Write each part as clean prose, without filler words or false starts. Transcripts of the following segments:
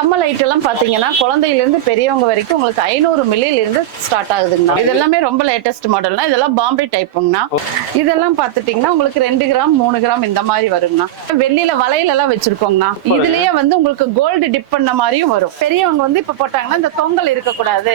கம்மல் ஐட்டம் எல்லாம் பாத்தீங்கன்னா குழந்தையில இருந்து பெரியவங்க வரைக்கும் உங்களுக்கு 500 மில்லியில இருந்து ஸ்டார்ட் ஆகுதுங்கண்ணா. இதெல்லாமே ரொம்ப லேட்டஸ்ட் மாடல்னா, இதெல்லாம் பாம்பே டைப்புங்கண்ணா. இதெல்லாம் பாத்துட்டீங்கன்னா உங்களுக்கு 2 கிராம் 3 கிராம் இந்த மாதிரி வருங்கண்ணா. வெள்ளியில வளையல எல்லாம் வச்சிருக்கோங்கண்ணா. இதுலயே வந்து உங்களுக்கு கோல்டு டிப் பண்ண மாதிரியும் வரும். பெரியவங்க வந்து இப்ப போட்டாங்கன்னா இந்த தொங்கல் இருக்கக்கூடாது,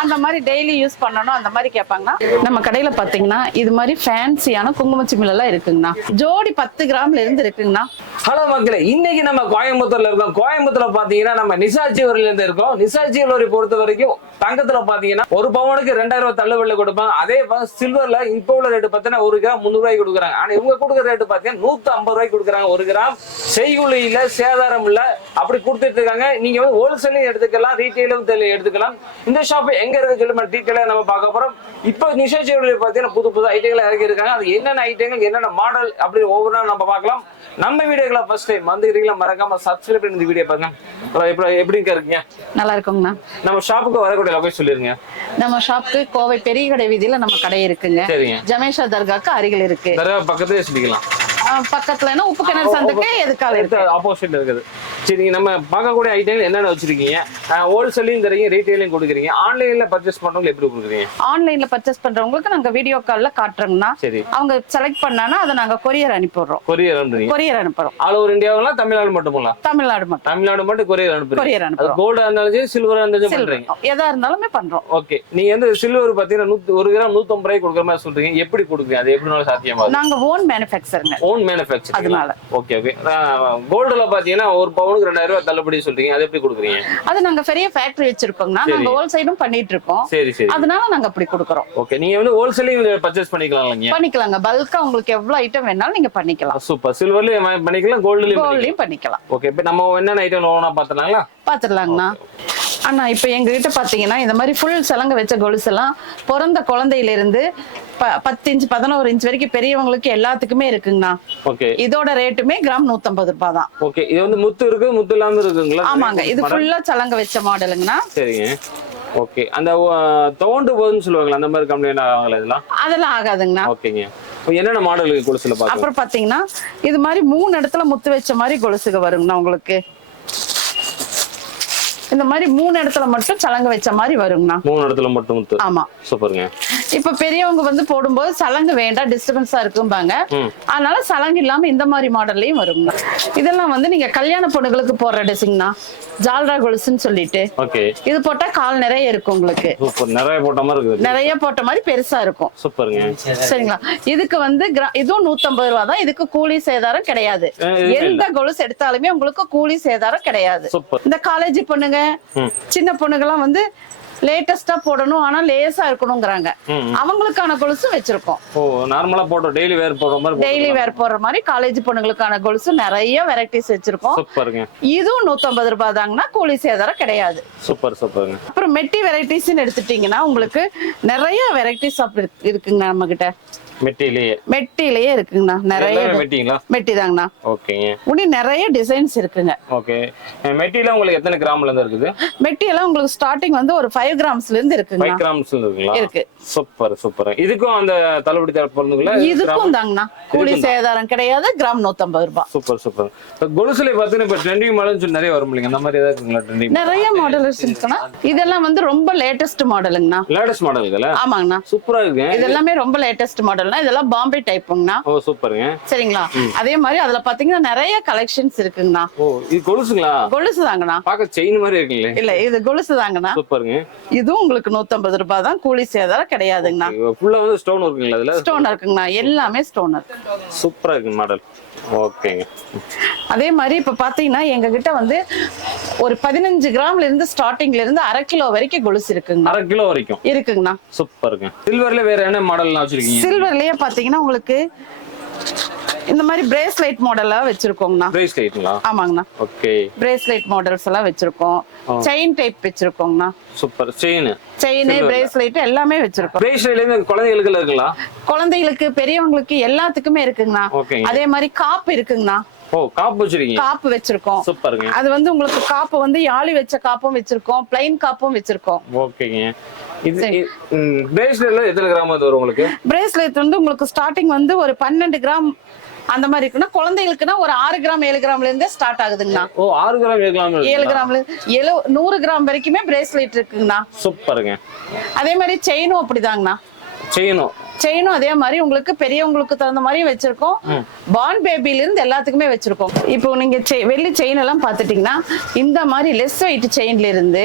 அந்த மாதிரி டெய்லி யூஸ் பண்ணணும் அந்த மாதிரி கேட்பாங்கன்னா, நம்ம கடையில பாத்தீங்கன்னா இது மாதிரி ஃபேன்சியான குங்குமச்சிமிழ் எல்லாம் இருக்குங்கண்ணா. ஜோடி 10 கிராம்ல இருந்து இருக்குங்கண்ணா. ஹலோ மக்களே, இன்னைக்கு நம்ம கோயம்புத்தூர்ல இருக்கோம். கோயம்புத்தூர்ல பாத்தீங்கன்னா நம்ம நிசா ஜுவல்லரில இருந்து இருக்கோம். நிசா ஜுவல்லரி பொறுத்த வரைக்கும் தங்கத்துல பாத்தீங்கன்னா 1 பவுனுக்கு 2000 ரூபாய் தள்ளுபடியில கொடுப்பாங்க. அதே சில்வர்ல இப்ப உள்ள ரேட்டு பாத்தீங்கன்னா 1 கிராம் 300 ரூபாய்க்கு கொடுக்குறாங்க. ஆனா இவங்க கொடுக்குற ரேட்டு பாத்தீங்கன்னா 150 ரூபாய்க்கு கொடுக்குறாங்க. 1 கிராம் செய்குலி இல்ல, சேதாரம் இல்ல, அப்படி கொடுத்துட்டு இருக்காங்க. நீங்க வந்து ஹோல்சேலையும் எடுத்துக்கலாம், ரீட்டைலும் எடுத்துக்கலாம். இந்த ஷாப் எங்க இருக்கு சொல்லி டீட்டெயிலா நம்ம பார்க்க போறோம். இப்போ நிசா ஜுவல்லரி பாத்தீங்கன்னா புது புது ஐட்டங்கள் இறக்கி இருக்காங்க. அது என்னென்ன ஐட்டங்கள், என்னென்ன மாடல் அப்படி ஒவ்வொரு நாள் நம்ம பார்க்கலாம். நம்ம வீடியோக்களை ஃபர்ஸ்ட் டைம் வந்துக்கிறீங்களா, மறக்காம சப்ஸ்கிரைப் பண்ணி இந்த வீடியோ பாருங்க. எப்படி இருக்கீங்க? நல்லா இருக்குங்கண்ணா. நம்ம ஷாப்புக்கு வரக்கூடிய லொகேஷன் சொல்லிருங்க. நம்ம ஷாப்புக்கு கோவை பெரிய கடை வீதியில நம்ம கடை இருக்குங்க. சரிங்க. ஜமேஷா தர்காக்கு அருகில் இருக்கு. தர்கா பக்கத்துலயே சொல்லிக்கலாம். பக்கத்துலன்னா உப்பு கிணறு சந்துக்கு எதுக்கால இருக்கு, ஆப்போசிட்ல இருக்குது. சரி, நம்ம பார்க்கக்கூடிய ஐட்டங்கள் என்னென்ன வச்சிருக்கீங்க? ஹோல்சேலையும் தரீங்க, ரீட்டைலையும் கொடுக்குறீங்க. ஆன்லைன்ல பர்ச்சேஸ் பண்றவங்க எப்படி கொடுக்குறீங்க? ஆன்லைன்ல பர்ச்சேஸ் பண்றவங்களுக்கு நாங்க வீடியோ கால்ல காட்டுறோம்னா, சரி, அவங்க செலக்ட் பண்ணானா அதை நாங்க கொரியர் அனுப்பிடுறோம். கொரியர் அனுப்புறீங்க? கொரியர் அனுப்புறோம். ஆல் ஓவர் இந்தியாவுல, தமிழ்நாடு மட்டுங்களா? தமிழ்நாடு மட்டும். தமிழ்நாடு மட்டும் கொரியர் அனுப்புறீங்க. கொரியர் அனுப்புறோம். கோல்டா இருந்தாலும் சரி, சில்வரா இருந்தாலும் பண்றீங்க? எதா இருந்தாலுமே பண்றோம். ஓகே. நீங்க வந்து சில்வர் பாத்தீங்கன்னா 1 கிராம் 150 ரூபாய்க்கு கொடுக்குற மாதிரி சொல்றீங்க. எப்படி கொடுக்குறீங்க? அது எப்படினால சாத்தியமா? நாங்க ஓன் மேனுஃபேக்சருங்க. Own manufacture. அதனால ஓகே ஓகே. கோல்டுல பாத்தீங்கன்னா 1 பவுனுக்கு 2000 ரூபாய் தள்ளுபடி சொல்றீங்க. அது எப்படி கொடுக்குறீங்க? அது நாங்க பெரிய ஃபேக்டரி வச்சிருக்கோம்னா, நாங்க ஹோல்சேலும் பண்ணிட்டு இருக்கோம். சரி சரி. அதனால நாங்க அப்படி கொடுக்குறோம். ஓகே. நீங்க வந்து ஹோல்சேலையும் பர்ச்சேஸ் பண்ணிக்கலாம்ங்க? பண்ணிக்கலாங்க. பல்கா உங்களுக்கு எவ்வளவு ஐட்டம் வேணாலும் நீங்க பண்ணிக்கலாம். சூப்பர். சில்வர்லயும் பண்ணிக்கலாம், கோல்டுலயும் பண்ணிக்கலாம். ஓகே. இப்போ நம்ம என்னென்ன ஐட்டம் ஓனா பாத்துறலாங்களா? பாத்துடலாங்கண்ணா. ஆனா இப்ப எங்க கிட்ட பாத்தீங்கன்னா இந்த மாதிரி ஃபுல் சலங்க வச்ச கொலுசு எல்லாம் பிறந்த குழந்தையில இருந்து 10 இன்ச் 11 இன்ச் வரைக்கும் பெரியவங்களுக்கு எல்லாத்துக்குமே இருக்குங்கண்ணா. ஓகே. இதோட ரேட்டுமே கிராம் 150 ரூபாய் தான். ஓகே. இது வந்து முத்து இருக்கு, முத்து இல்லாம இருக்குங்களா? ஆமாங்க. இது ஃபுல்லா சலங்க வச்ச மாடலுங்கண்ணா. சரிங்க. ஓகே. அந்த தோண்டு போதுன்னு சொல்லுவாங்களா, அந்த மாதிரி கம்ப்ளைண்ட் ஆகல இதெல்லாம்? அதெல்லாம் ஆகாதுங்கண்ணா. ஓகேங்க. என்னென்ன மாடலுக்கு கொலுசுல பாத்தீங்க? அப்புறம் பாத்தீங்கன்னா இது மாதிரி 3 இடத்துல முத்து வச்ச மாதிரி கொலுசுக வருங்கண்ணா. உங்களுக்கு இந்த மாதிரி 3 இடத்துல மட்டும் சலங்க வச்ச மாதிரி வருங்கண்ணா. 3 இடத்துல மட்டும் முத்து. ஆமா. சூப்பருங்க. இப்ப பெரியவங்க வந்து போடும்போது சலங்கு வேண்டாம், டிஸ்டர்பன்ஸா இருக்கும்பாங்க. அதனால சலங்கு இல்லாம இந்த மாதிரி மாடல்லையும் வருங்கண்ணா. இதெல்லாம் வந்து நீங்க கல்யாண பொண்ணுகளுக்கு போடுற ட்ரெஸ்ஸிங்னா, ஜால்ரா கொலுசுன்னு சொல்லிட்டு. ஓகே. இது போட்டா கால் நிறைய இருக்கும் உங்களுக்கு. சூப்பர். நிறைய போட்ட மாதிரி இருக்கு. நிறைய போட்ட மாதிரி பெருசா இருக்கும். சூப்பருங்க. சரிங்களா? இதுக்கு வந்து இதுவும் 150 ரூபாய் தான். இதுக்கு கூலி சேதாரம் கிடையாது. எந்த கொலுசு எடுத்தாலுமே உங்களுக்கு கூலி சேதாரம் கிடையாது. இந்த காலேஜ் பொண்ணுங்க, சின்ன பொண்ணுங்கெல்லாம் வந்து லேட்டஸ்டா போடணும், ஆனா லேசா இருக்கணும்ங்கறாங்க. அவங்களுக்கான கொலுசு வச்சிருக்கோம். ஓ, நார்மலா போடுற டெய்லி வேர் போடுற மாதிரி, டெய்லி வேர் போடுற மாதிரி காலேஜ் பொண்ணுங்களுக்கான கொலுசு நிறைய வெரைட்டிஸ் வச்சிருக்கோம். சூப்பருங்க. இதுவும் 150 ரூபாய் தாங்கன்னா, கூலி சேதாரம் கிடையாது. சூப்பர் சூப்பருங்க. அப்புறம் மெட்டி வெரைட்டிஸ்ன்னு எடுத்துட்டீங்கன்னா உங்களுக்கு நிறைய வெரைட்டிஸ் இருக்குங்க நம்ம கிட்ட. மெட்டிலேயே இருக்குங்கண்ணா. நிறைய மெட்டி தாங்கண்ணா. ஓகேங்க. இன்னும் நிறைய டிசைன்ஸ் இருக்குங்க. ஓகே. மெட்டில உங்களுக்கு எத்தனை கிராம்ல இருந்து இருக்குது? மெட்டி எல்லாம் உங்களுக்கு ஸ்டார்டிங் வந்து ஒரு 5 கிராம்ஸ்ல இருந்து இருக்குங்க. 5 கிராம்ஸ்ல இருக்குங்களா? இருக்கு. Super super. இதுக்கும் அந்த தள்ளுபடி தரப்படுதுங்களா? இதுக்கும் தாங்கண்ணா. கூலி சேதாரம் கிடையாது. கிராம் 150 ரூபாய். Super super. கொலுசுல பாத்தீங்கன்னா இப்ப ட்ரெண்டிங் மாடல் சொல்லி நிறைய வரும் இல்லைங்க, அந்த மாதிரி ஏதாவது இருக்குங்களா? ட்ரெண்டிங் நிறைய மாடல்ஸ் இருக்குண்ணா. இதெல்லாம் வந்து ரொம்ப லேட்டஸ்ட் மாடலுங்கண்ணா. லேட்டஸ்ட் மாடல் இதெல்லாம்? ஆமாங்கண்ணா. சூப்பரா இருக்கு. இதெல்லாமே ரொம்ப லேட்டஸ்ட் மாடல்னா. இதெல்லாம் பாம்பே டைப்புங்கண்ணா. ஓ சூப்பருங்க. சரிங்களா? அதே மாதிரி அதுல பாத்தீங்கன்னா நிறைய கலெக்ஷன்ஸ் இருக்குங்கண்ணா. ஓ, இது கொலுசுங்களா? கொலுசு தாங்கண்ணா. பாக்க செயின் மாதிரி இருக்குங்களே. இல்ல, இது கொலுசு தாங்கண்ணா. சூப்பருங்க. இதுவும் உங்களுக்கு 150 ரூபாய் தான். கூலி சேதாரம் கிடையாதுங்கண்ணா. ஃபுல்லா வந்து ஸ்டோன் இருக்குங்களா? அதுல ஸ்டோன் இருக்குங்கண்ணா. எல்லாமே ஸ்டோன் இருக்கு. சூப்பரா இருக்கு மாடல். ஓகேங்க. அதே மாதிரி இப்ப பாத்தீங்கன்னா எங்க கிட்ட வந்து ஒரு 15 கிராம்ல இருந்து ஸ்டார்டிங்ல இருந்து 1/2 கிலோ வரைக்கும் கொலுசு இருக்குங்க. 1/2 கிலோ வரைக்கும் இருக்குங்கண்ணா. சூப்பருங்க. சில்வர்ல வேற என்ன மாடல்லாம் வச்சிருக்கீங்க? சில்வர்லயே பாத்தீங்கன்னா உங்களுக்கு இந்த மாதிரி பிரேஸ்லெட் மாடலா வச்சிருக்கோங்கண்ணா. பிரேஸ்லெட்ங்களா? ஆமாங்கண்ணா. ஓகே. பிரேஸ்லெட் மாடல்ஸ் எல்லாம் வச்சிருக்கோம். செயின் டைப் வச்சிருக்கோங்கண்ணா. சூப்பர். செயின் பிரேஸ்லெட் எல்லாமே வச்சிருக்கோம். பிரேஸ்லெட்ல குழந்தைகளுக்கு இருக்குங்களா? குழந்தைகளுக்கு, பெரியவங்களுக்கு எல்லாத்துக்குமே இருக்குங்கண்ணா. அதே மாதிரி காப்பு இருக்குங்கண்ணா. ஓ, காப்பு வச்சிருக்கீங்க? காப்பு வச்சிருக்கோம். சூப்பருங்க. அது வந்து உங்களுக்கு காப்பு வந்து யாழி வச்ச காப்பும் வச்சிருக்கோம், பிளைன் காப்பும் வச்சிருக்கோம். ஓகேங்க. இது பிரேஸ்லெட்ல எத்தனை கிராம் வரும் உங்களுக்கு? பிரேஸ்லெட் வந்து உங்களுக்கு ஸ்டார்டிங் வந்து ஒரு 12 கிராம் அந்த மாதிரி இருக்குன்னா குழந்தைகளுக்குன்னா ஒரு 6 கிராம் 7 கிராம்ல இருந்தே ஸ்டார்ட் ஆகுதுங்கண்ணா. ஓ 6 கிராம் 7 கிராம் 7 கிராம்ல 100 கிராம் வரைக்குமே பிரேஸ்லெட் இருக்குங்கண்ணா. சூப்பருங்க. அதே மாதிரி செயினும் அப்படிதாங்கண்ணா. செயினும் அதே மாதிரி உங்களுக்கு பெரியவங்களுக்கு தகுந்த மாதிரியும் வச்சிருக்கோம். பார்ன் பேபில இருந்து எல்லாத்துக்குமே வச்சிருக்கோம். இப்போ நீங்க வெள்ளி செயின் எல்லாம் பாத்துட்டீங்கன்னா இந்த மாதிரி லெஸ் வெயிட் செயின்ல இருந்து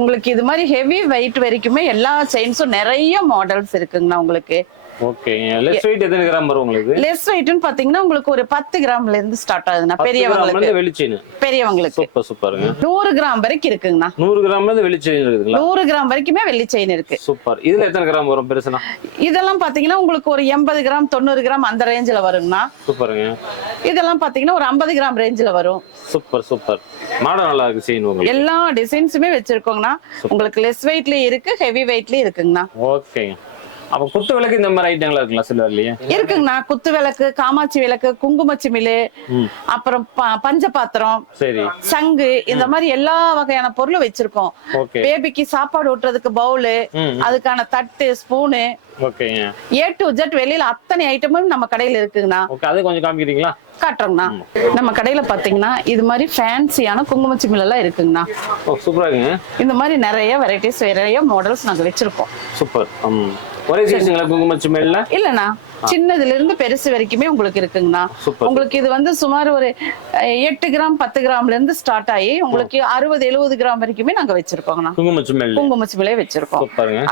உங்களுக்கு இது மாதிரி ஹெவி வெயிட் வரைக்குமே எல்லா செயின்ஸும் நிறைய மாடல்ஸ் இருக்குங்கண்ணா உங்களுக்கு. ஓகேங்க. லெஸ் வெயிட் எத்தனை கிராம் வரும் உங்களுக்கு? லெஸ் வெயிட்னு பாத்தீங்கன்னா உங்களுக்கு ஒரு 10 கிராம்ல இருந்து ஸ்டார்ட் ஆகுதுண்ணா பெரியவங்களுக்கு. வெள்ளி செயின் பெரியவங்களுக்கு சூப்பருங்க. 100 கிராம் வரைக்கும் இருக்குங்கண்ணா. 100 கிராம்ல இருந்து வெள்ளி செயின் இருக்குங்களா? 100 கிராம் வரைக்குமே வெள்ளி செயின் இருக்கு. சூப்பர். இதுல எத்தனை கிராம் வரும் பெருசுனா? இதெல்லாம் பாத்தீங்கன்னா உங்களுக்கு ஒரு 80 கிராம் 90 கிராம் அந்த ரேஞ்சில வருங்கண்ணா. சூப்பருங்க. இதெல்லாம் பாத்தீங்கன்னா ஒரு 50 கிராம் ரேஞ்சில வரும். சூப்பர். மாடல் நல்லா இருக்கு செயின் உங்களுக்கு. எல்லா டிசைன்ஸுமே வச்சிருக்கோங்கண்ணா. உங்களுக்கு லெஸ் வெயிட்லயும் இருக்கு ஹெவி வெயிட்லயும் இருக்குங்கண்ணா. ஓகேங்க. அப்ப குத்து விளக்கு இந்த மாதிரி ஐட்டங்களா இருக்குங்களா சில்வர்லயே? இருக்குங்கண்ணா. குத்து விளக்கு, காமாட்சி விளக்கு, குங்குமச்சிமிழு, அப்புறம் பஞ்ச பாத்திரம், சரி, சங்கு, இந்த மாதிரி எல்லா வகையான பொருளும் வச்சிருக்கோம். பேபிக்கு சாப்பாடு ஊட்டுறதுக்கு பவுலு, அதுக்கான தட்டு, ஸ்பூனு, ஓகேங்க, A to Z வெளியில அத்தனை ஐட்டமும் நம்ம கடையில இருக்குங்கண்ணா. ஓகே, அது கொஞ்சம் காமிக்கிறீங்களா? காட்டுறோங்கண்ணா. நம்ம கடையில பாத்தீங்கன்னா இது மாதிரி ஃபேன்சியான குங்குமச்சிமிழ் எல்லாம் இருக்குங்கண்ணா. சூப்பரா இருக்குங்க. இந்த மாதிரி நிறைய வெரைட்டிஸ் நிறைய மாடல்ஸ் நாங்க வச்சிருக்கோம். சூப்பர். ஒரே சைஸ்ங்களா குங்குமச்சிமிழ்ல? இல்லண்ணா, சின்னதுல இருந்து பெருசு வரைக்குமே உங்களுக்கு இருக்குங்கண்ணா. உங்களுக்கு இது வந்து சுமார் ஒரு 8 கிராம் 10 கிராம்ல இருந்து ஸ்டார்ட் ஆகி உங்களுக்கு 60-70 கிராம் வரைக்குமே நாங்க வச்சிருக்கோங்கண்ணா. குங்குமச்சிமிழே வச்சிருக்கோம்.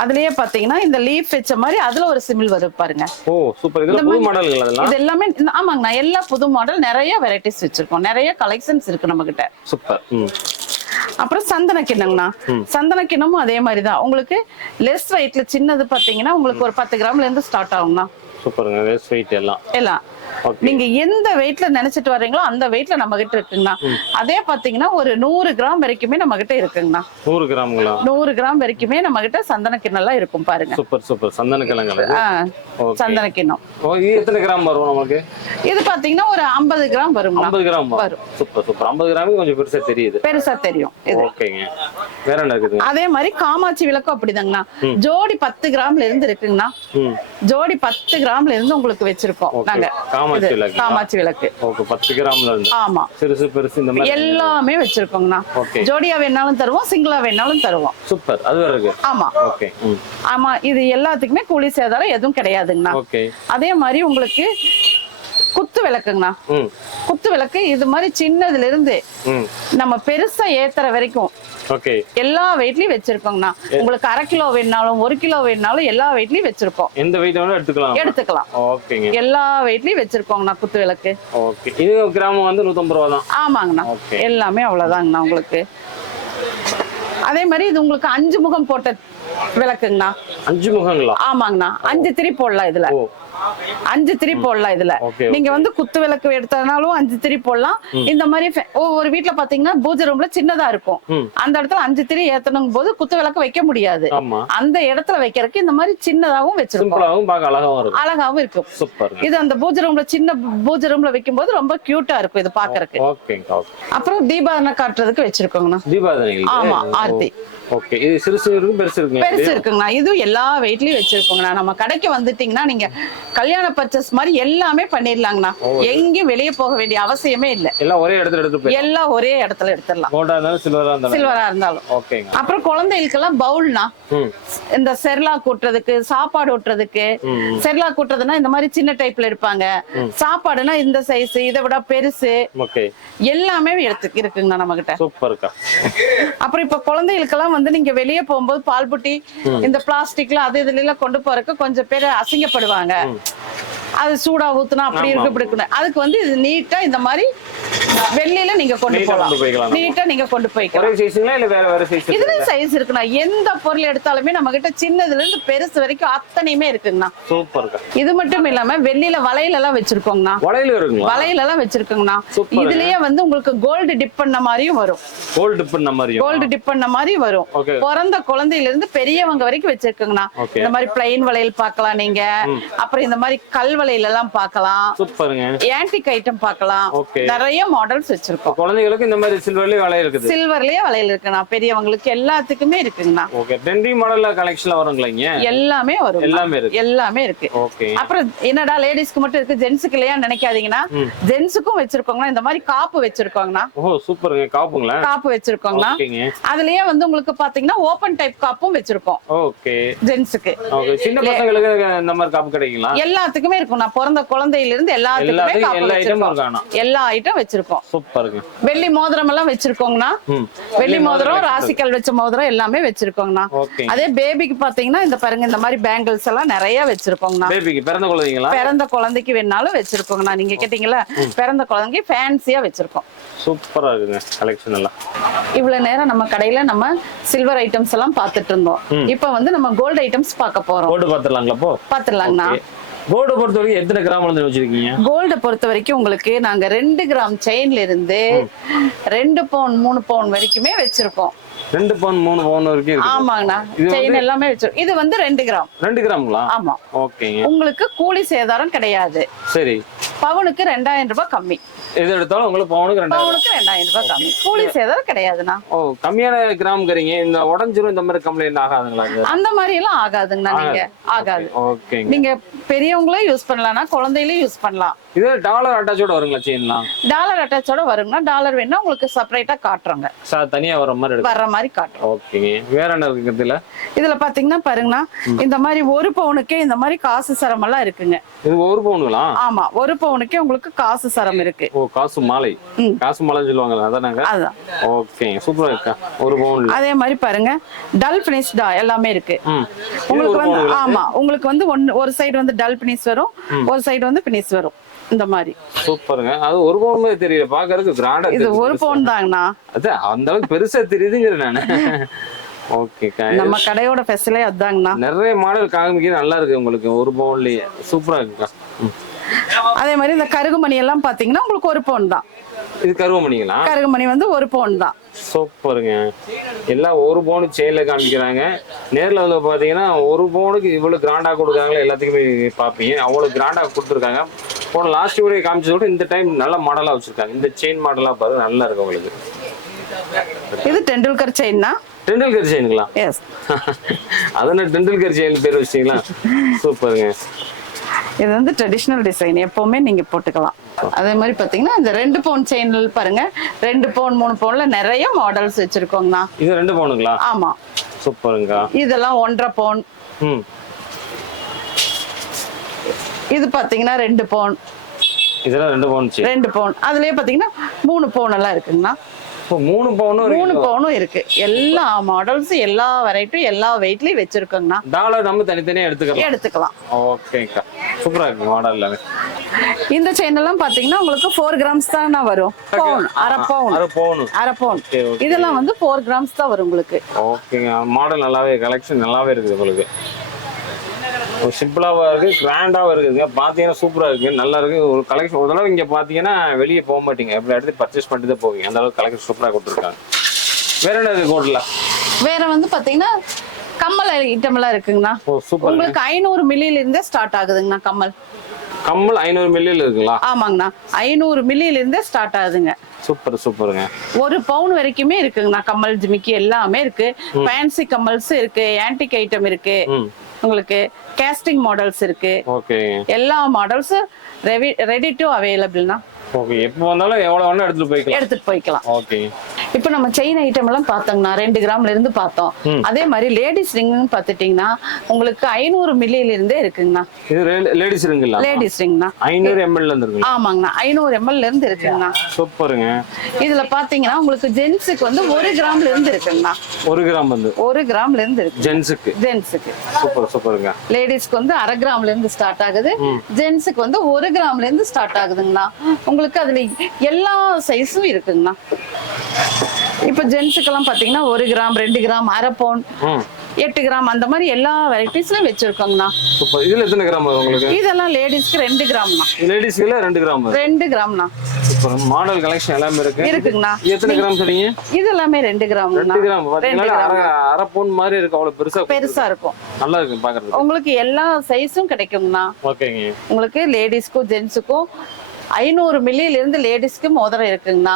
அதுலயே பாத்தீங்கன்னா இந்த லீஃப் வச்ச மாதிரி அதுல ஒரு சிமிழ் வரும் பாருங்க. ஓ சூப்பர். இதெல்லாம் புது மாடல்களா? இதெல்லாம் இது எல்லாமே ஆமாங்கண்ணா, எல்லா புது மாடல், நிறைய வெரைட்டிஸ் வச்சிருக்கோம், நிறைய கலெக்ஷன்ஸ் இருக்கு நம்ம கிட்ட. சூப்பர். அப்புறம் சந்தன கிண்ணங்கண்ணா. சந்தன கிண்ணமும் அதே மாதிரிதான் உங்களுக்கு லெஸ் வெயிட்ல சின்னது பாத்தீங்கன்னா உங்களுக்கு ஒரு 10 கிராம்ல இருந்து ஸ்டார்ட் ஆகும்ண்ணா. சூப்பருங்க. லெஸ் வெயிட் எல்லாம் நீங்க எந்த வெயிட்ல நினைச்சிட்டு வர்றீங்களோ அந்த வெயிட்ல நம்ம கிட்ட இருக்குங்கண்ணா. அதே பாத்தீங்கன்னா ஒரு 100 கிராம் வரைக்குமே நம்ம கிட்ட இருக்குங்கண்ணா. 100 கிராம்ங்களா? 100 கிராம் வரைக்குமே நம்ம கிட்ட சந்தன கிண்ணம் எல்லாம் இருக்கும் பாருங்க. சூப்பர். சந்தன கிண்ணங்கள். சந்தன கிண்ணம். இது எத்தனை கிராம் வரும் நமக்கு? இது பாத்தீங்கன்னா ஒரு 50 கிராம் வரும். 50 கிராம் வரும். சூப்பர். 50 கிராம் கொஞ்சம் பெருசா தெரியுது. பெருசா தெரியும். ஓகேங்க. வேற என்ன இருக்குது? அதே மாதிரி காமாட்சி விளக்கும் அப்படிதாங்கண்ணா. ஜோடி 10 கிராம்ல இருந்து இருக்குங்கண்ணா. ஜோடி 10 கிராம்ல இருந்து உங்களுக்கு வச்சிருக்கோம் நாங்க. காமாட்சி விளக்கு 10 கிராம்ல இருந்து. ஆமா, சிறுசு பெருசு இந்த மாதிரி எல்லாமே வச்சிருக்கோங்கண்ணா. ஜோடியா வேணாலும் தருவோம், சிங்கிளா வேணாலும் தருவோம். சூப்பர். அது வேற இருக்கு. ஆமா. ஓகே. ஆமா, இது எல்லாத்துக்குமே கூலி சேதாரம் எதுவும் கிடையாதுங்கண்ணா. ஓகே. அதே மாதிரி உங்களுக்கு குத்து விளக்குங்கண்ணா. குத்து விளக்கு இது மாதிரி சின்னதுல இருந்து நம்ம பெருசா ஏத்துற வரைக்கும் எல்லா வெயிட்லயும் வச்சிருக்கோங்கண்ணா. உங்களுக்கு 1/2 கிலோ வேணாலும் 1 கிலோ வேணாலும் எல்லா வெயிட்லயும் வச்சிருக்கோம். எந்த வெயிட் வேணாலும் எடுத்துக்கலாம். ஓகேங்க. எல்லா வெயிட்லயும் வச்சிருக்கோங்கண்ணா குத்து விளக்கு. ஓகே. இது கிராம் வந்து 150 ரூபாய் தான். ஆமாங்கண்ணா, எல்லாமே அவ்வளவுதாங்கண்ணா உங்களுக்கு. அதே மாதிரி இது உங்களுக்கு 5 முகம் போட்ட விளக்குங்கண்ணா. 5 முகங்களா? ஆமாங்கண்ணா, 5 திரி போடலாம் இதுல. 5 திரி போடலாம் இதுல. நீங்க வந்து குத்து விளக்கு எடுத்தனாலும் 5 திரி போடலாம். இந்த மாதிரி ஒரு வீட்டுல பாத்தீங்கன்னா பூஜை ரூம்ல சின்னதா இருக்கும், அந்த இடத்துல 5 திரி ஏத்தணும் போது குத்து விளக்கு வைக்க முடியாது. அந்த இடத்துல வைக்கிறதுக்கு இந்த மாதிரி சின்னதாவும் வச்சிருக்கோம், அழகாவும் இருக்கும். இது அந்த பூஜை ரூம்ல சின்ன பூஜை ரூம்ல வைக்கும் போது ரொம்ப கியூட்டா இருக்கும் இது பாக்குறதுக்கு. அப்புறம் தீபாவளி காட்டுறதுக்கு வச்சிருக்கோங்கண்ணா. ஆமா, ஆர்த்தி. ஓகே. இது சிறுசு இருக்கு, பெருசு இருக்கு. பெருசு இருக்குங்கண்ணா. இது எல்லா வெயிட்லயும் வச்சிருக்கோங்கண்ணா. நம்ம கடைக்கு வந்துட்டீங்கன்னா நீங்க கல்யாண பர்ச்சேஸ் மாதிரி எல்லாமே பண்ணிடலாங்கண்ணா. எங்கேயும் வெளியே போக வேண்டிய அவசியமே இல்ல. எல்லாம் ஒரே இடத்துல எடுத்து எல்லாம் ஒரே இடத்துல எடுத்துடலாம். கோல்டா இருந்தாலும் சில்வரா இருந்தாலும். ஓகேங்க. அப்புறம் குழந்தைகளுக்கெல்லாம் பவுல்னா இந்த செர்லா கூட்டுறதுக்கு, சாப்பாடு ஊட்டுறதுக்கு. செர்லா கூட்டுறதுன்னா இந்த மாதிரி சின்ன டைப்ல எடுப்பாங்க. சாப்பாடுனா இந்த சைஸ், இதை விட பெருசு, எல்லாமே இருக்குங்கண்ணா நம்ம கிட்ட. சூப்பர்க்கா. அப்புறம் இப்ப குழந்தைகளுக்கெல்லாம் வந்து நீங்க வெளியே போகும்போது பால் புட்டி இந்த பிளாஸ்டிக்ல அது இதுல எல்லாம் கொண்டு போறதுக்கு கொஞ்சம் பேர் அசிங்கப்படுவாங்க. அது சூடா ஊத்துனா அப்படி இருக்கு இப்படி இருக்கு. அதுக்கு வந்து இது நீட்டா இந்த மாதிரி வெள்ளியில நீங்க கொண்டு போகலாம். நீட்டா நீங்க கொண்டு போய்க்கலாம். இதுல சைஸ் இருக்குண்ணா. எந்த பொருள் எடுத்தாலுமே நம்ம கிட்ட சின்னதுல இருந்து பெருசு வரைக்கும் அத்தனையுமே இருக்குங்கண்ணா. சூப்பர். இது மட்டும் இல்லாம வெள்ளியில வளையல் எல்லாம் வச்சிருக்கோங்கண்ணா. வளையல் எல்லாம் வச்சிருக்கோங்கண்ணா. இதுலயே வந்து உங்களுக்கு கோல்டு டிப் பண்ண மாதிரியும் வரும். கோல்டு டிப் பண்ண மாதிரி கோல்டு டிப் பண்ண மாதிரி வரும். Okay. பிறந்த குழந்தையில இருந்து பெரியவங்க வரைக்கும் வச்சிருக்கோங்கண்ணா. Okay. இந்த மாதிரி பிளைன் வளையல் பார்க்கலாம் நீங்க. அப்புறம் இந்த மாதிரி கல் வளையல் எல்லாம் பார்க்கலாம். சூப்பருங்க. ஆன்டிக் ஐட்டம் பார்க்கலாம். Okay. நிறைய மாடல்ஸ் வச்சிருக்கோம். குழந்தைகளுக்கு இந்த மாதிரி சில்வர்லயே வளையல் இருக்குது. சில்வர்லயே வளையல் இருக்குண்ணா. பெரியவங்களுக்கு எல்லாத்துக்குமே இருக்குங்கண்ணா. ஓகே. ட்ரெண்டி மாடல்ல கலெக்ஷன்ல வருங்களா இங்க? எல்லாமே வரும். எல்லாமே இருக்கு. எல்லாமே இருக்கு. ஓகே. அப்புறம் என்னடா லேடிஸ்க்கு மட்டும் இருக்கு ஜென்ஸுக்கு இல்லையா நினைக்காதீங்கன்னா, ஜென்ஸுக்கும் வச்சிருக்கோங்கண்ணா. இந்த மாதிரி காப்பு வச்சிருக்கோங்கண்ணா. ஓ சூப்பருங்க. காப்புங்களா? காப்பு வச்சிருக்கோங்கண்ணா. ஓகேங்க. அதுலயே வந்து உங்களுக்கு பாத்தீங்கன்னா ஓபன் டைப் காப்பும் வச்சிருக்கோம். ஓகே. ஜென்ஸுக்கு. ஓகே. சின்ன பசங்களுக்கு இந்த மாதிரி காப்பு கிடைக்குங்களா? எல்லாத்துக்குமே இருக்கும். நான் பிறந்த குழந்தையில இருந்து எல்லாத்துக்குமே காப்பு எல்லா ஐட்டமும் வச்சிருக்கோம். இருக்கானா? எல்லா ஐட்டம் வச்சிருக்கோம். சூப்பருங்க. வெள்ளி மோதிரம் எல்லாம் வச்சிருக்கோங்கண்ணா. வெள்ளி மோதிரம், ராசிக்கல் வச்ச மோதிரம் எல்லாமே வச்சிருக்கோங்கண்ணா. ஓகே. அதே பேபிக்கு பாத்தீங்கன்னா இந்த பாருங்க இந்த மாதிரி பேங்கிள்ஸ் எல்லாம் நிறைய வச்சிருக்கோங்கண்ணா. பேபிக்கு பிறந்த குழந்தைங்களா? பிறந்த குழந்தைக்கு வேணாலும் வச்சிருக்கோங்கண்ணா. நீங்க கேட்டீங்களா, பிறந்த குழந்தைக்கு ஃபேன்சியா வச்சிருக்கோம். சூப்பரா இருக்குங்க கலெக்ஷன் எல்லாம். இவ்வளவு நேரம் நம்ம கடையில நம்ம சில்வர் ஐட்டம்ஸ் எல்லாம் பார்த்துட்டு இருந்தோம். இப்ப வந்து நம்ம கோல்டு ஐட்டம்ஸ் பார்க்க போறோம். கோல்டு பாத்துறலாங்களா? போ பாத்துடலாங்கண்ணா. கோல்டு பொறுத்த வரைக்கும் எத்தனை கிராம் வந்து வச்சிருக்கீங்க? கோல்டு பொறுத்த வரைக்கும் உங்களுக்கு நாங்க 2 கிராம் செயின்ல இருந்து 2 பவுன் 3 பவுன் வரைக்குமே வச்சிருக்கோம். 2 பவுன் 3 பவுன் வரைக்கும் இருக்கு. ஆமாங்கண்ணா. செயின் எல்லாமே வச்சிருக்கோம். இது வந்து 2 கிராம். 2 கிராம்ங்களா? ஆமா. ஓகேங்க. உங்களுக்கு கூலி சேதாரம் கிடையாது. சரி. பவுனுக்கு 2000 ரூபாய் கம்மி. எது எடுத்தாலும் உங்களுக்கு பவுனுக்கு 2000. பவுனுக்கு 2000 ரூபாய் கம்மி. கூலி சேதாரம் கிடையாதுண்ணா. ஓ கம்மியான கிராம்ங்கறீங்க. இந்த உடஞ்சிரும் இந்த மாதிரி கம்ப்ளைண்ட் ஆகாதுங்களா? அந்த மாதிரி எல்லாம் ஆகாதுங்கண்ணா. நீங்க ஆகாது. ஓகேங்க. நீங்க பெரியவங்களும் யூஸ் பண்ணலாம், குழந்தையிலும் யூஸ் பண்ணலாம். இது டாலர் அட்டாச்சோட வருங்களா செயின்லாம்? டாலர் அட்டாச்சோட வருங்கண்ணா. டாலர் வேணா உங்களுக்கு செப்பரேட்டா காட்டுறோங்க. தனியா வர மாதிரி எடுக்கும். வர்ற மாதிரி காட்டுறோம். ஓகேங்க. வேற என்ன இருக்கு இதுல? இதுல பாத்தீங்கன்னா பாருங்கண்ணா, இந்த மாதிரி 1 பவுனுக்கே இந்த மாதிரி காசு சரம் எல்லாம் இருக்குங்க. இது 1 பவுனுங்களா? ஆமா, 1 பவுனுக்கே உங்களுக்கு காசு சரம் இருக்கு. ஓ காசு மாலை. காசு மாலைன்னு சொல்லுவாங்கல்ல அதானங்க? அதான். ஓகேங்க. சூப்பரா இருக்கா 1 பவுன். அதே மாதிரி பாருங்க டல் பினிஷ்டா எல்லாமே இருக்கு. உங்களுக்கு வந்து ஆமா, உங்களுக்கு வந்து ஒரு சைடு வந்து டல் பினிஷ் வரும், ஒரு சைடு வந்து பினிஷ் வரும். இந்த மாதிரி சூப்பருங்க. அது 1 பவுன் மாதிரி தெரியல, பாக்குறதுக்கு கிராண்டா. இது 1 பவுன் தாங்கண்ணா. அதான் அந்த அளவுக்கு பெருசா தெரியுதுங்கிற நானு. ஓகே. நம்ம கடையோட ஸ்பெஷலே அதாங்கண்ணா. நிறைய மாடல் காமிக்க நல்லா இருக்கு உங்களுக்கு 1 பவுன்லயே. சூப்பரா இருக்குக்கா. அதே மாதிரி இந்த கருகுமணி எல்லாம் பாத்தீங்கன்னா உங்களுக்கு 1 பவுன் தான். இது கருவமணிங்களா? கருகுமணி வந்து 1 பவுன் தான். சூப்பருங்க. எல்லாம் 1 பவுன் செயின்ல காமிக்கிறாங்க. நேர்ல வந்து பாத்தீங்கன்னா 1 பவுனுக்கு இவ்வளவு கிராண்டா கொடுக்குறாங்களா எல்லாத்துக்குமே பாப்பீங்க. அவ்வளவு கிராண்டா கொடுத்துருக்காங்க. போன லாஸ்ட் வீடியோ காமிச்சதோட இந்த டைம் நல்ல மாடலா வச்சிருக்காங்க. இந்த செயின் மாடலா பாருங்க நல்லா இருக்கு உங்களுக்கு. இது டெண்டுல்கர் செயின்னா? டெண்டுல்கர் செயின்ங்களா? எஸ். அதனால டெண்டுல்கர் செயின் பேர் வச்சிட்டீங்களா? சூப்பருங்க. இது வந்து ட்ரெடிஷனல் டிசைன், எப்பவுமே நீங்க போட்டுக்கலாம். அதே மாதிரி பாத்தீங்கன்னா இந்த 2 பவுன் செயின்ல பாருங்க 2 பவுன் 3 பவுன்ல நிறைய மாடல்ஸ் வச்சிருக்கோங்கண்ணா. இது 2 பவுனுங்களா? ஆமா. சூப்பருங்க. இதெல்லாம் 1.5 பவுன். இது பாத்தீங்கன்னா 2 பவுன். இதெல்லாம் 2 பவுன். 2 பவுன். அதுலயே பாத்தீங்கன்னா 3 பவுன் எல்லாம் இருக்குங்கண்ணா. 3 பவுனும் 3 பவுனும் இருக்கு. எல்லா மாடல்ஸ் எல்லா வெரைட்டியும் எல்லா வெயிட்லயும் வச்சிருக்கோங்கண்ணா. டாலர் நம்ம தனித்தனியா எடுத்துக்கலாம். ஓகேக்கா. சூப்பரா இருக்கு மாடல் எல்லாமே. இந்த செயின் எல்லாம் பாத்தீங்கன்னா உங்களுக்கு 4 கிராம்ஸ் தான் வரும். பவுன், அரை பவுன். இதெல்லாம் வந்து 4 கிராம்ஸ் தான் வரும் உங்களுக்கு. ஓகேங்க. மாடல் நல்லாவே கலெக்ஷன் நல்லாவே இருக்குது உங்களுக்கு. சிம்பிளாவா இருக்கு, கிராண்டாவா இருக்குதுங்க. பாத்தீங்கன்னா சூப்பரா இருக்கு, நல்லா இருக்கு. ஒரு கலெக்ஷன் ஒரு தடவை இங்க பாத்தீங்கன்னா வெளியே போக மாட்டீங்க, எப்படி எடுத்து பர்ச்சேஸ் பண்ணிட்டு தான் போவீங்க. அந்த அளவுக்கு கலெக்ஷன் சூப்பரா கொடுத்துருக்காங்க. வேற என்ன இருக்கு கோல்ட்ல? வேற வந்து பாத்தீங்கன்னா கம்மல் ஐட்டம் எல்லாம் இருக்குங்கண்ணா. உங்களுக்கு 500 மில்லியில இருந்தே ஸ்டார்ட் ஆகுதுங்கண்ணா. கம்மல் 500 மில்லியில இருக்குங்களா? ஆமாங்கண்ணா. 500 மில்லியில இருந்தே ஸ்டார்ட் ஆகுதுங்க. சூப்பருங்க. 1 பவுன் வரைக்குமே இருக்குங்கண்ணா. கம்மல் ஜிமிக்கி எல்லாமே இருக்கு. ஃபேன்சி கம்மல்ஸ் இருக்கு, ஆன்டிக் ஐட்டம் இருக்கு, உங்களுக்கு கேஸ்டிங் மாடல்ஸ் இருக்கு. ஓகே. எல்லா மாடல்ஸ் ரெடி டு அவைலபிள்னா. ஓகே. எப்போ வந்தாலும் எவ்வளவு வேணா எடுத்துட்டு போய்க்கலாம். ஓகே. இப்போ நம்ம செயின் ஐட்டம் எல்லாம் பார்த்தோம்னா 2 கிராம்ல இருந்து பார்த்தோம். அதே மாதிரி லேடிஸ் ரிங்னு பார்த்துட்டீங்கன்னா உங்களுக்கு 500 மில்லியில இருந்தே இருக்குங்கண்ணா. இது லேடிஸ் ரிங்ங்களா? லேடிஸ் ரிங்னா 500 ml ல இருந்து. ஆமாங்கண்ணா. 500 ml ல இருந்து இருக்குங்கண்ணா. சூப்பருங்க. இதுல பாத்தீங்கன்னா உங்களுக்கு ஜென்ஸுக்கு வந்து 1 கிராம்ல இருந்து இருக்குங்கண்ணா. 1 கிராம் வந்து 1 கிராம்ல இருந்து இருக்கு ஜென்ஸுக்கு. சூப்பருங்க. லேடிஸ்க்கு வந்து அரை கிராம்ல இருந்து ஸ்டார்ட் ஆகுது. ஜென்ஸுக்கு வந்து 1 கிராம்ல இருந்து ஸ்டார்ட் ஆகுதுங்கண்ணா. உங்களுக்கு அதுல எல்லா சைஸும் இருக்குங்கண்ணா. இப்ப ஜென்ஸுக்கெல்லாம் பாத்தீங்கன்னா 1 கிராம், 2 கிராம், அரை பவுன், 8 கிராம் அந்த மாதிரி எல்லா வெரைட்டிஸ்லயும் வச்சிருக்கோங்கண்ணா. சூப்பர். இதுல எத்தனை கிராம் வரும் உங்களுக்கு? இதெல்லாம் லேடிஸ்க்கு 2 கிராம்ண்ணா. லேடிஸ்க்குல 2 கிராம் வரும். 2 கிராம்ண்ணா. சூப்பர். மாடல் கலெக்ஷன் எல்லாமே இருக்குங்கண்ணா. எத்தனை கிராம் சொன்னீங்க? இது எல்லாமே 2 கிராம். 2 கிராம் பாத்தீங்கன்னா அரை பவுன் மாதிரி இருக்கு. அவ்வளவு பெருசா இருக்கும். நல்லா இருக்கு பாக்குறது. உங்களுக்கு எல்லா சைஸும் கிடைக்குங்கண்ணா. ஓகேங்க. உங்களுக்கு லேடிஸ்க்கும் ஜென்ஸுக்கும் 500 மில்லியில இருந்து லேடிஸ்க்கு மோதிரம் இருக்குங்கண்ணா.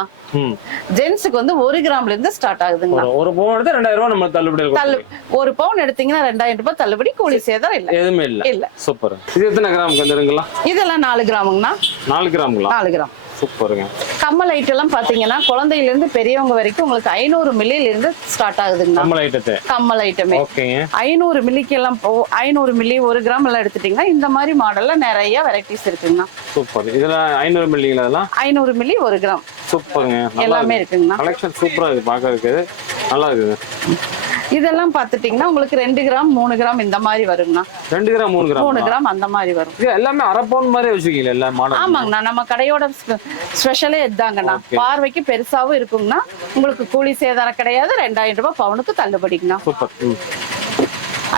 ஜென்ஸுக்கு வந்து 1 கிராம்ல இருந்து ஸ்டார்ட் ஆகுதுங்கண்ணா. ஒரு பவுன் எடுத்து 2000 ரூபாய் நம்ம தள்ளுபடி இருக்கும். ஒரு பவுன் எடுத்தீங்கன்னா 2000 ரூபாய் தள்ளுபடி. கூலி சேதாரம் இல்ல. எதுவுமே இல்ல. சூப்பர். இது எத்தனை கிராம் வந்துருங்களா? இதெல்லாம் 4 கிராமுங்கண்ணா. 4 கிராம்ங்களா? 4 கிராம். சூப்பருங்க. கம்மல் ஐட்டம் எல்லாம் பாத்தீங்கன்னா குழந்தையில இருந்து பெரியவங்க வரைக்கும் உங்களுக்கு 500 மில்லியில இருந்து ஸ்டார்ட் ஆகுதுங்கண்ணா. கம்மல் ஐட்டமே 500 மில்லிக்கு எல்லாம் 500 மில்லி 1 கிராம் எல்லாம் எடுத்துட்டீங்கன்னா இந்த மாதிரி மாடல்ல நிறைய வெரைட்டிஸ் இருக்குங்கண்ணா. சூப்பர். இதுல 500 மில்லிங்களா? அதெல்லாம் 500 மில்லி 1 கிராம். சூப்பருங்க. எல்லாமே இருக்குங்கண்ணா. கலெக்ஷன் சூப்பரா இருக்கு பாக்கிறதுக்கு. நல்லா இருக்குது. இதெல்லாம் பாத்துட்டீங்கன்னா உங்களுக்கு 2 கிராம் 3 கிராம் இந்த மாதிரி வருங்கண்ணா. 2 கிராம் 3 கிராம் அந்த மாதிரி வரும். எல்லாமே அரை பவுன் மாதிரி வச்சுக்கீங்க எல்லா மாடல்? ஆமாங்கண்ணா. நம்ம கடையோட ஸ்பெஷலே இதுதாங்கண்ணா. பார்வைக்கு பெருசாவும் இருக்குங்கண்ணா. உங்களுக்கு கூலி சேதாரம் கிடையாது. 2000 ரூபாய் பவுனுக்கு தள்ளுபடிங்கண்ணா. சூப்பர்.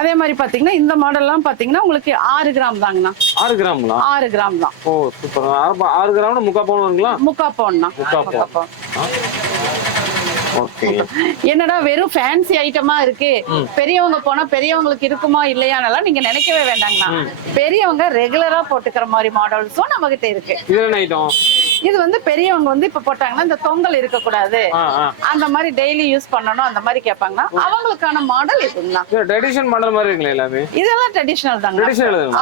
அதே மாதிரி பாத்தீங்கன்னா இந்த மாடல் எல்லாம் பாத்தீங்கன்னா உங்களுக்கு 6 கிராம் தாங்கண்ணா. 6 கிராம்ங்களா? 6 கிராம் தான். ஓ சூப்பர். 6 கிராம்னா 3/4 பவுன் வருங்களா? 3/4 பவுன்ண்ணா. 3/4 பவுன். ஓகே. என்னடா வெறும் ஃபேன்சி ஐட்டமா இருக்கு, பெரியவங்க போனா பெரியவங்களுக்கு இருக்குமா இல்லையானலாம் நீங்க நினைக்கவே வேண்டாங்கண்ணா. பெரியவங்க ரெகுலரா போட்டுக்கிற மாதிரி மாடல்ஸும் நம்ம கிட்ட இருக்கு. இது என்ன ஐட்டம்? இது வந்து பெரியவங்க வந்து இப்ப போட்டாங்கன்னா இந்த தொங்கல் இருக்க கூடாது, அந்த மாதிரி டெய்லி யூஸ் பண்ணணும் அந்த மாதிரி கேட்பாங்கன்னா அவங்களுக்கான மாடல் இதுங்கண்ணா. ட்ரெடிஷனல் மாடல் மாதிரி இருக்குல்ல எல்லாமே? இதெல்லாம் ட்ரெடிஷனல் தாங்க.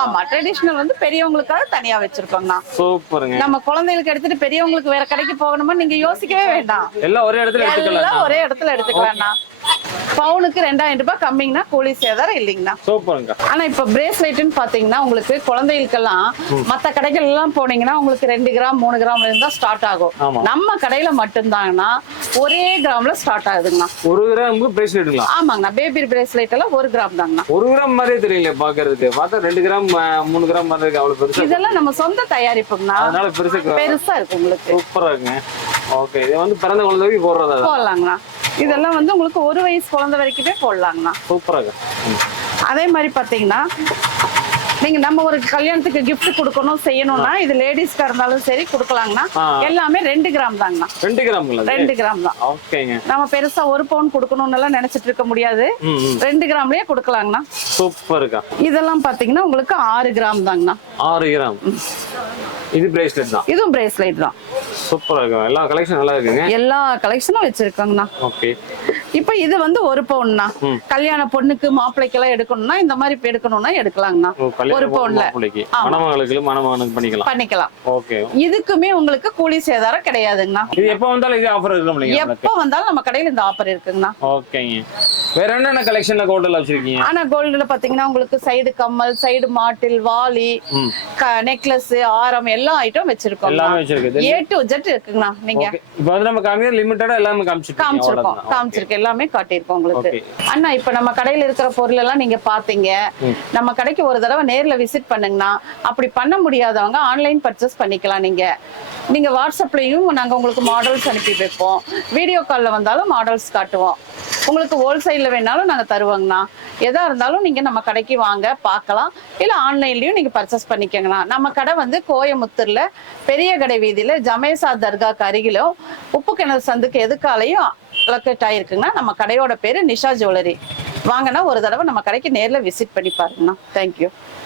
ஆமா, ட்ரெடிஷனல் வந்து பெரியவங்களுக்காக தனியா வச்சிருக்கோங்கண்ணா. சூப்பருங்க. நம்ம குழந்தைகளுக்கு எடுத்துட்டு பெரியவங்களுக்கு வேற கடைக்கு போகணுமா நீங்க யோசிக்கவே வேண்டாம். எல்லாம் ஒரே இடத்துல எடுத்துக்கலாம். ஒரே இடத்துல எடுத்துக்கலாம்ண்ணா. பவுனுக்கு 2000 ரூபாய் கம்மிங்கண்ணா. கூலி சேதாரம் இல்லைங்கண்ணா. சூப்பருங்க. ஆனா இப்ப பிரேஸ்லெட்னு பாத்தீங்கன்னா உங்களுக்கு குழந்தைகளுக்கெல்லாம் மத்த கடைகள் எல்லாம் போனீங்கன்னா உங்களுக்கு 2 கிராம் 3 கிராம்ல இருந்தா ஸ்டார்ட் ஆகும். நம்ம கடையில மட்டும்தாங்கன்னா 1 கிராம்ல ஸ்டார்ட் ஆகுதுங்கண்ணா. 1 கிராம் பிரேஸ்லெட்டுங்களா? ஆமாங்கண்ணா. பேபி பிரேஸ்லெட் எல்லாம் 1 கிராம் தாங்கண்ணா. 1 கிராம் மாதிரியே தெரியல பாக்குறதுக்கு. பார்த்தா 2 கிராம் 3 கிராம் மாதிரி இருக்கு. அவ்வளவு பெருசா. இதெல்லாம் நம்ம சொந்த தயாரிப்புங்கண்ணா. அதனால பெருசா இருக்கு உங்களுக்கு. சூப்பரா இருக்குங்க. ஓகே. இது வந்து பிறந்த குழந்தைக்கு போடலாங்கண்ணா. இதெல்லாம் வந்து உங்களுக்கு 1 வயசு குழந்தை வரைக்குமே போடலாங்கண்ணா. சூப்பரா. அதே மாதிரி பாத்தீங்கன்னா நீங்க நம்ம ஒரு கல்யாணத்துக்கு கிஃப்ட் கொடுக்கணும் செய்யணும்னா இது லேடிஸ்க்கா இருந்தாலும் சரி கொடுக்கலாங்கண்ணா. எல்லாமே 2 கிராம் தாங்கண்ணா. 2 கிராம்ங்களா? 2 கிராம் தான். ஓகேங்க. நம்ம பெருசா 1 பவுன் கொடுக்கணும்னு எல்லாம் நினைச்சிட்டு இருக்க முடியாது. 2 கிராம்லயே கொடுக்கலாங்கண்ணா. சூப்பர்க்கா. இதெல்லாம் பாத்தீங்கன்னா உங்களுக்கு 6 கிராம் தாங்கண்ணா. 6 கிராம். இது பிரேஸ்லெட் தான். இதுவும் பிரேஸ்லெட் தான். சூப்பரா இருக்கு. எல்லா கலெக்ஷன் நல்லா இருக்குங்க. எல்லா கலெக்ஷனும் வச்சிருக்காங்கண்ணா. ஓகே. இப்போ இது வந்து 1 பவுன்ண்ணா. கல்யாண பொண்ணுக்கு மாப்பிள்ளைக்கு எல்லாம் எடுக்கணும்னா இந்த மாதிரி எடுக்கணும்னா எடுக்கலாங்கண்ணா. 1 பவுன்ல மணமகளுக்கு மணமகனுக்கு பண்ணிக்கலாம். ஓகே. இதுக்குமே உங்களுக்கு கூலி சேதாரம் கிடையாதுங்கண்ணா. இது எப்ப வந்தாலும் இது ஆஃபர் இருக்கும்ல? எப்ப வந்தாலும் நம்ம கடையில இந்த ஆஃபர் இருக்குங்கண்ணா. ஓகேங்க. வேற என்னென்ன கலெக்ஷன்ல கோல்ட்ல வச்சிருக்கீங்க? ஆனா கோல்ட்ல பாத்தீங்கன்னா உங்களுக்கு சைடு கம்மல், சைடு மாட்டில், வாலி, நெக்லஸ், ஆரம் எல்லா ஐட்டம் வச்சிருக்கோம். எல்லாமே வச்சிருக்கு. A to Z இருக்குங்கண்ணா. நீங்க இப்போ வந்து நம்ம காமியர் லிமிட்டடா எல்லாமே காமிச்சிருக்கோம். எல்லாமே காட்டியிருக்கோம் உங்களுக்கு. அண்ணா இப்ப நம்ம கடையில இருக்கிற பொருள் எல்லாம் நீங்க பாத்தீங்க. நம்ம கடைக்கு ஒரு தடவை நேர்ல விசிட் பண்ணுங்கண்ணா. அப்படி பண்ண முடியாதவங்க ஆன்லைன் பர்ச்சேஸ் பண்ணிக்கலாம். நீங்க வாட்ஸ்அப்லயும் நாங்க உங்களுக்கு மாடல்ஸ் அனுப்பி வைப்போம். வீடியோ கால்ல வந்தாலும் மாடல்ஸ் காட்டுவோம். உங்களுக்கு ஹோல்சேல்ல வேணாலும் நாங்க தருவோங்கண்ணா. எதா இருந்தாலும் நீங்க நம்ம கடைக்கு வாங்க பார்க்கலாம். இல்ல ஆன்லைன்லயும் நீங்க பர்ச்சேஸ் பண்ணிக்கங்கண்ணா. நம்ம கடை வந்து கோயமுத்தூர்ல பெரிய கடை வீதியில ஜமேசா தர்காக்கு அருகிலும் உப்பு கிணறு சந்துக்கு எதுக்காலையும் லொக்கேட் ஆயிருக்குங்கண்ணா. நம்ம கடையோட பேரு நிஷா ஜுவல்லரி. வாங்கன்னா ஒரு தடவை நம்ம கடைக்கு நேர்ல விசிட் பண்ணி பாருங்கண்ணா. தேங்க்யூ.